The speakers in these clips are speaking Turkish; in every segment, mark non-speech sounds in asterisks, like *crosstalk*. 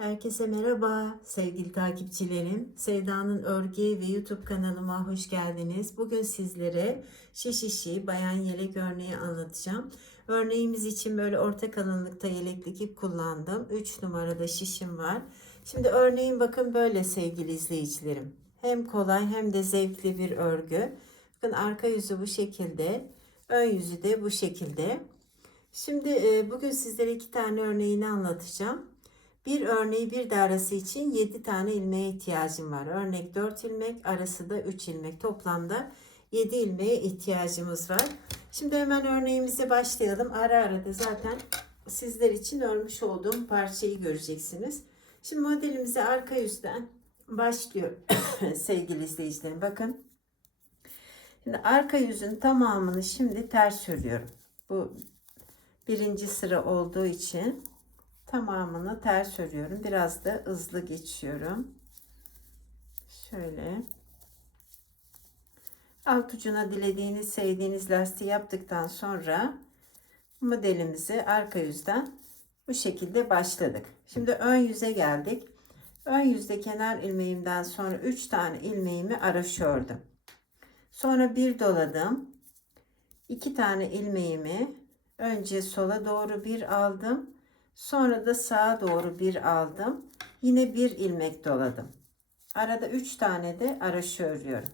Herkese merhaba sevgili takipçilerim. Sevda'nın Örgü ve YouTube kanalıma hoş geldiniz. Bugün sizlere şiş işi bayan yelek örneği anlatacağım. Örneğimiz için böyle orta kalınlıkta yeleklik ip kullandım. 3 numarada şişim var. Şimdi örneğin bakın böyle sevgili izleyicilerim. Hem kolay hem de zevkli bir örgü. Bakın arka yüzü bu şekilde. Ön yüzü de bu şekilde. Şimdi e, bugün sizlere iki tane örneğini anlatacağım. Bir örneği bir arası için 7 tane ilmeğe ihtiyacım var. Örnek 4 ilmek, arası da 3 ilmek. Toplamda 7 ilmeğe ihtiyacımız var. Şimdi hemen örneğimize başlayalım. Ara ara da zaten sizler için örmüş olduğum parçayı göreceksiniz. Şimdi modelimize arka yüzden başlıyor *coughs* sevgili izleyicilerim. Bakın. Şimdi arka yüzün tamamını şimdi ters örüyorum. Bu birinci sıra olduğu için tamamını ters örüyorum. Biraz da hızlı geçiyorum. Şöyle. Alt ucuna dilediğiniz, sevdiğiniz lastiği yaptıktan sonra modelimizi arka yüzden bu şekilde başladık. Şimdi ön yüze geldik. Ön yüzde kenar ilmeğimden sonra 3 tane ilmeğimi araş. Sonra bir doladım. 2 tane ilmeğimi önce sola doğru bir aldım. Sonra da sağa doğru bir aldım. Yine bir ilmek doladım. Arada 3 tane de araşı örüyorum.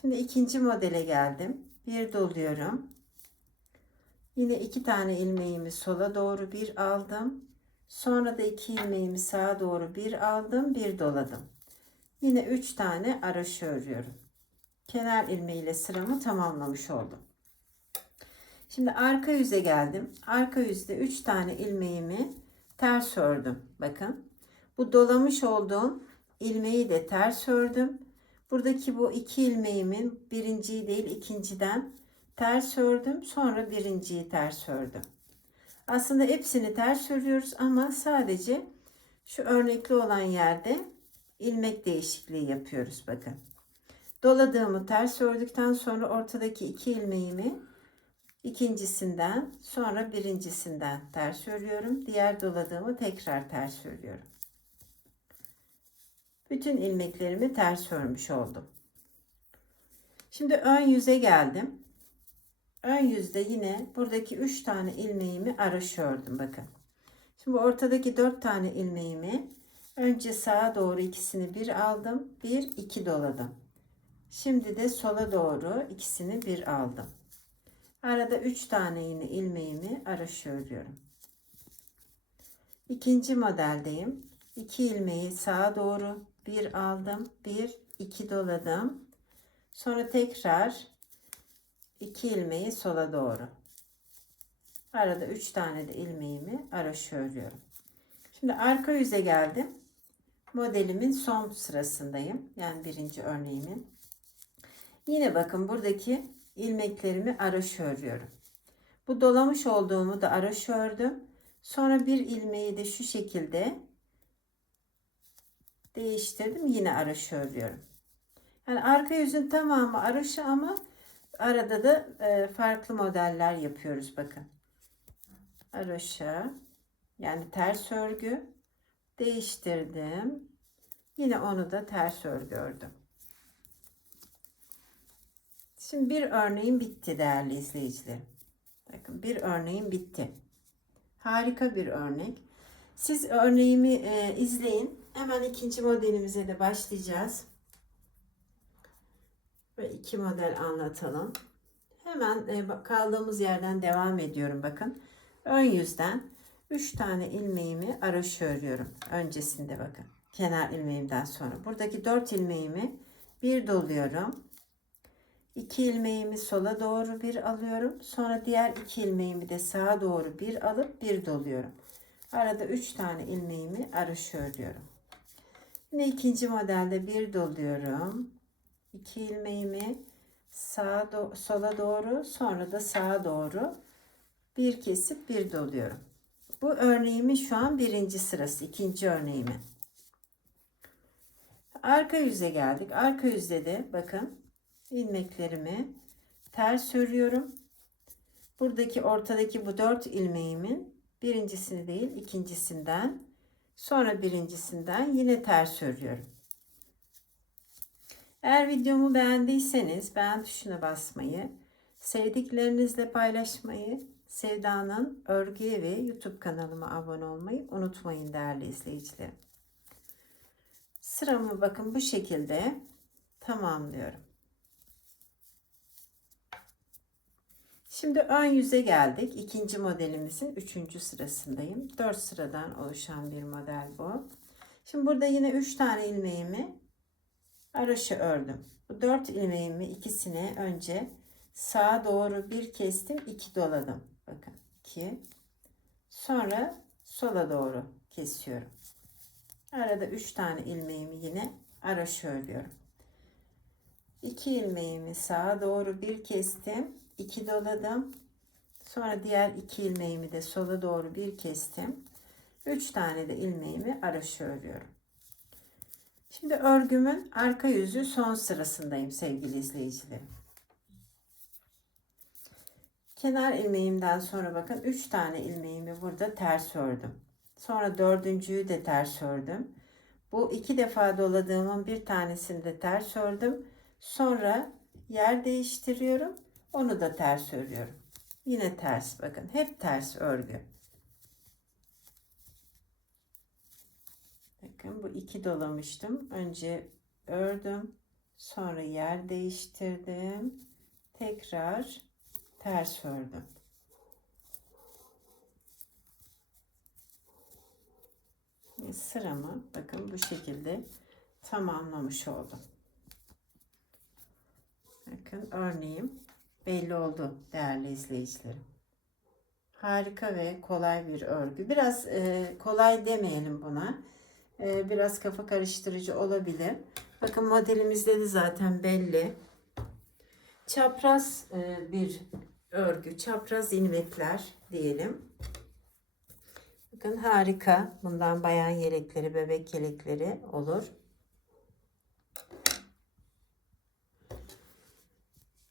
Şimdi ikinci modele geldim. Bir doluyorum. Yine iki tane ilmeğimi sola doğru bir aldım. Sonra da iki ilmeğimi sağa doğru bir aldım, bir doladım. Yine üç tane araşı örüyorum. Kenar ilmeğiyle sıramı tamamlamış oldum. Şimdi arka yüze geldim. Arka yüzde 3 tane ilmeğimi ters ördüm. Bakın. Bu dolamış olduğum ilmeği de ters ördüm. Buradaki bu iki ilmeğimin birinciyi değil ikinciden ters ördüm. Sonra birinciyi ters ördüm. Aslında hepsini ters örüyoruz ama sadece şu örnekli olan yerde ilmek değişikliği yapıyoruz. Bakın. Doladığımı ters ördükten sonra ortadaki iki ilmeğimi ikincisinden sonra birincisinden ters örüyorum. Diğer doladığımı tekrar ters örüyorum. Bütün ilmeklerimi ters örmüş oldum. Şimdi ön yüze geldim. Ön yüzde yine buradaki 3 tane ilmeğimi araş ördüm bakın. Şimdi ortadaki 4 tane ilmeğimi önce sağa doğru ikisini bir aldım. Bir iki doladım. Şimdi de sola doğru ikisini bir aldım. Arada 3 tane yine ilmeğimi araş örüyorum. İkinci modeldeyim. 2 ilmeği sağa doğru bir aldım. Bir iki doladım. Sonra tekrar 2 ilmeği sola doğru. Arada 3 tane de ilmeğimi araş örüyorum. Şimdi arka yüze geldim. Modelimin son sırasındayım. Yani birinci örneğimin. Yine bakın buradaki ilmeklerimi araş örüyorum. Bu dolamış olduğumu da araş ördüm. Sonra bir ilmeği de şu şekilde değiştirdim. Yine araş örüyorum. Yani arka yüzün tamamı araşı ama arada da e, farklı modeller yapıyoruz bakın. Araşa yani ters örgü değiştirdim. Yine onu da ters örgü ördüm. Şimdi bir örneğim bitti değerli izleyicilerim. Bakın bir örneğim bitti. Harika bir örnek. Siz örneğimi e, izleyin. Hemen ikinci modelimize de başlayacağız. Ve iki model anlatalım. Hemen e, kaldığımız yerden devam ediyorum. Bakın ön yüzden 3 tane ilmeğimi araş örüyorum. Öncesinde bakın. Kenar ilmeğimden sonra. Buradaki 4 ilmeğimi bir doluyorum. 2 ilmeğimi sola doğru bir alıyorum. Sonra diğer 2 ilmeğimi de sağa doğru bir alıp bir doluyorum. Arada 3 tane ilmeğimi araş örüyorum. Yine ikinci modelde bir doluyorum. 2 ilmeğimi sağa do sola doğru sonra da sağa doğru bir kesip bir doluyorum. Bu örneğimin şu an birinci sırası. ikinci örneğimi. Arka yüze geldik. Arka yüzde de bakın ilmeklerimi ters örüyorum. Buradaki ortadaki bu dört ilmeğimin birincisini değil ikincisinden Sonra birincisinden yine ters örüyorum. Eğer videomu beğendiyseniz beğen tuşuna basmayı, sevdiklerinizle paylaşmayı, Sevda'nın örgü ve YouTube kanalıma abone olmayı unutmayın değerli izleyicilerim. Sıramı bakın bu şekilde tamamlıyorum. Şimdi ön yüze geldik. İkinci modelimizin üçüncü sırasındayım. Dört sıradan oluşan bir model bu. Şimdi burada yine üç tane ilmeğimi araşı ördüm. Bu dört ilmeğimi ikisini önce sağa doğru bir kestim, iki doladım. Bakın iki. Sonra sola doğru kesiyorum. Arada üç tane ilmeğimi yine araşı örüyorum. İki ilmeğimi sağa doğru bir kestim, iki doladım. Sonra diğer iki ilmeğimi de sola doğru bir kestim. Üç tane de ilmeğimi araşı örüyorum. Şimdi örgümün arka yüzü son sırasındayım sevgili izleyicilerim. Kenar ilmeğimden sonra bakın 3 tane ilmeğimi burada ters ördüm. Sonra dördüncüyü de ters ördüm. Bu iki defa doladığımın bir tanesini de ters ördüm. Sonra yer değiştiriyorum. Onu da ters örüyorum. Yine ters bakın. Hep ters örgü. Bakın bu iki dolamıştım. Önce ördüm. Sonra yer değiştirdim. Tekrar ters ördüm. Sıramı bakın bu şekilde tamamlamış oldum. Bakın örneğim belli oldu değerli izleyicilerim. Harika ve kolay bir örgü. Biraz e, kolay demeyelim buna. E, biraz kafa karıştırıcı olabilir. Bakın modelimizde de zaten belli. Çapraz e, bir örgü, çapraz ilmekler diyelim. Bakın harika. Bundan bayan yelekleri, bebek yelekleri olur.